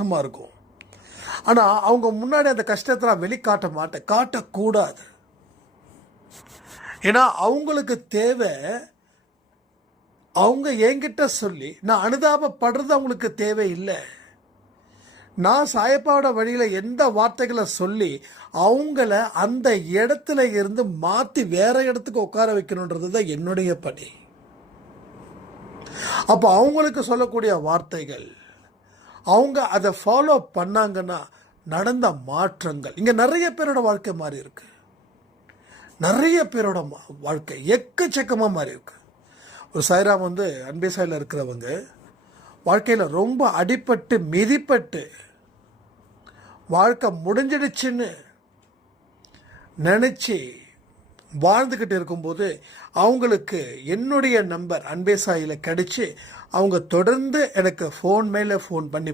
கஷ்டமாக இருக்கும். ஆனால் அவங்க முன்னாடி அந்த கஷ்டத்தை நான் வெளிக்காட்ட மாட்டேன், காட்டக்கூடாது. ஏன்னா அவங்களுக்கு தேவை, அவங்க என்கிட்ட சொல்லி நான் அனுதாபப்படுறது அவங்களுக்கு தேவையில்லை. நான் சாயப்பாவோட வழியில் எந்த வார்த்தைகளை சொல்லி அவங்கள அந்த இடத்துல இருந்து மாற்றி வேற இடத்துக்கு உட்கார வைக்கணுன்றது தான் என்னுடைய பணி. அப்போ அவங்களுக்கு சொல்லக்கூடிய வார்த்தைகள் அவங்க அதை ஃபாலோ பண்ணாங்கன்னா நடந்த மாற்றங்கள், இங்கே நிறைய பேரோட வாழ்க்கை மாறி இருக்கு. நிறைய பேரோட வாழ்க்கை எக்கச்சக்கமாக மாறி இருக்கு. ஒரு சாய்ராம் அன்பே சாயில் இருக்கிறவங்க வாழ்க்கையில் ரொம்ப அடிபட்டு மிதிப்பட்டு வாழ்க்கை முடிஞ்சிடுச்சுன்னு நினச்சி வாழ்ந்துக்கிட்டு இருக்கும்போது அவங்களுக்கு என்னுடைய நம்பர் அன்பே சாயில் கிடச்சி அவங்க தொடர்ந்து எனக்கு ஃபோன் மேலே ஃபோன் பண்ணி